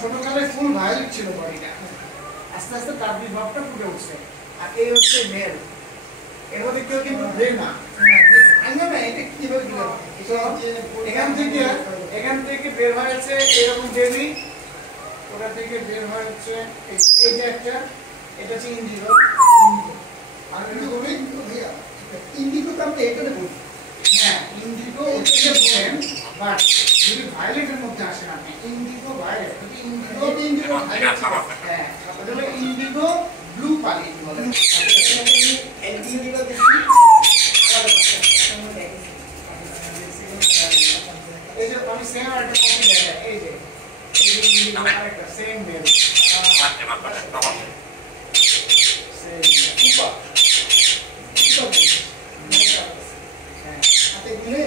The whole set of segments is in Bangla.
ছোটকালে ফুল ভায়োলেট ছিল বডিটা, আস্তে আস্তে তার বিভাগটা ফুটে উঠছে। আর এই হচ্ছে মেল, এর মধ্যে কেউ কিন্তু ব্রেন না, এটা কিভাবে এখান থেকে বের হয়েছে এরকম বেবি, ওটা থেকে বের হয়েছে এই যে একটা, এটা হচ্ছে ইন্ডিগো। আর ইন্ডিগো তো আমরা এখানে বলি, হ্যাঁ ইন্ডিগো হচ্ছে ব্রেন, বাট যদি ভায়োলেটের মধ্যে আসে না, ইন্ডিগো ভায়োলেট, ইন্ডিগো ভায়োলেট, হ্যাঁ ওটা হলো ইন্ডিগো ব্লু পালি বলে। ইন্ডিগো দেখি এই যে আমি সেম আরেকটা কপি দেখাই, এই যে ইন্ডিগো আরেকটা সেম মেল, সেম সুপার হাতে দিলে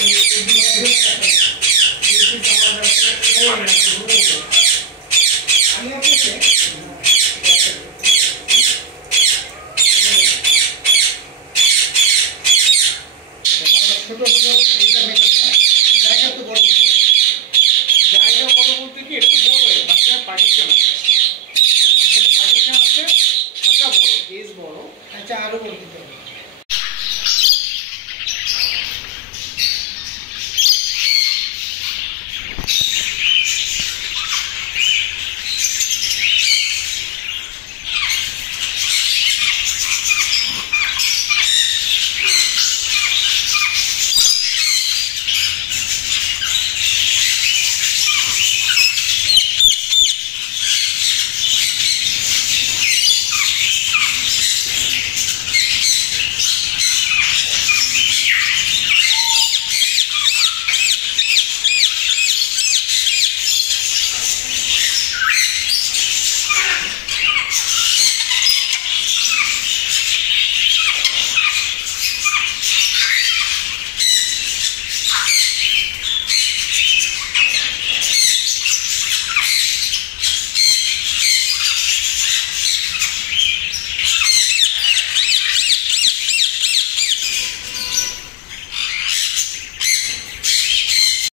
এই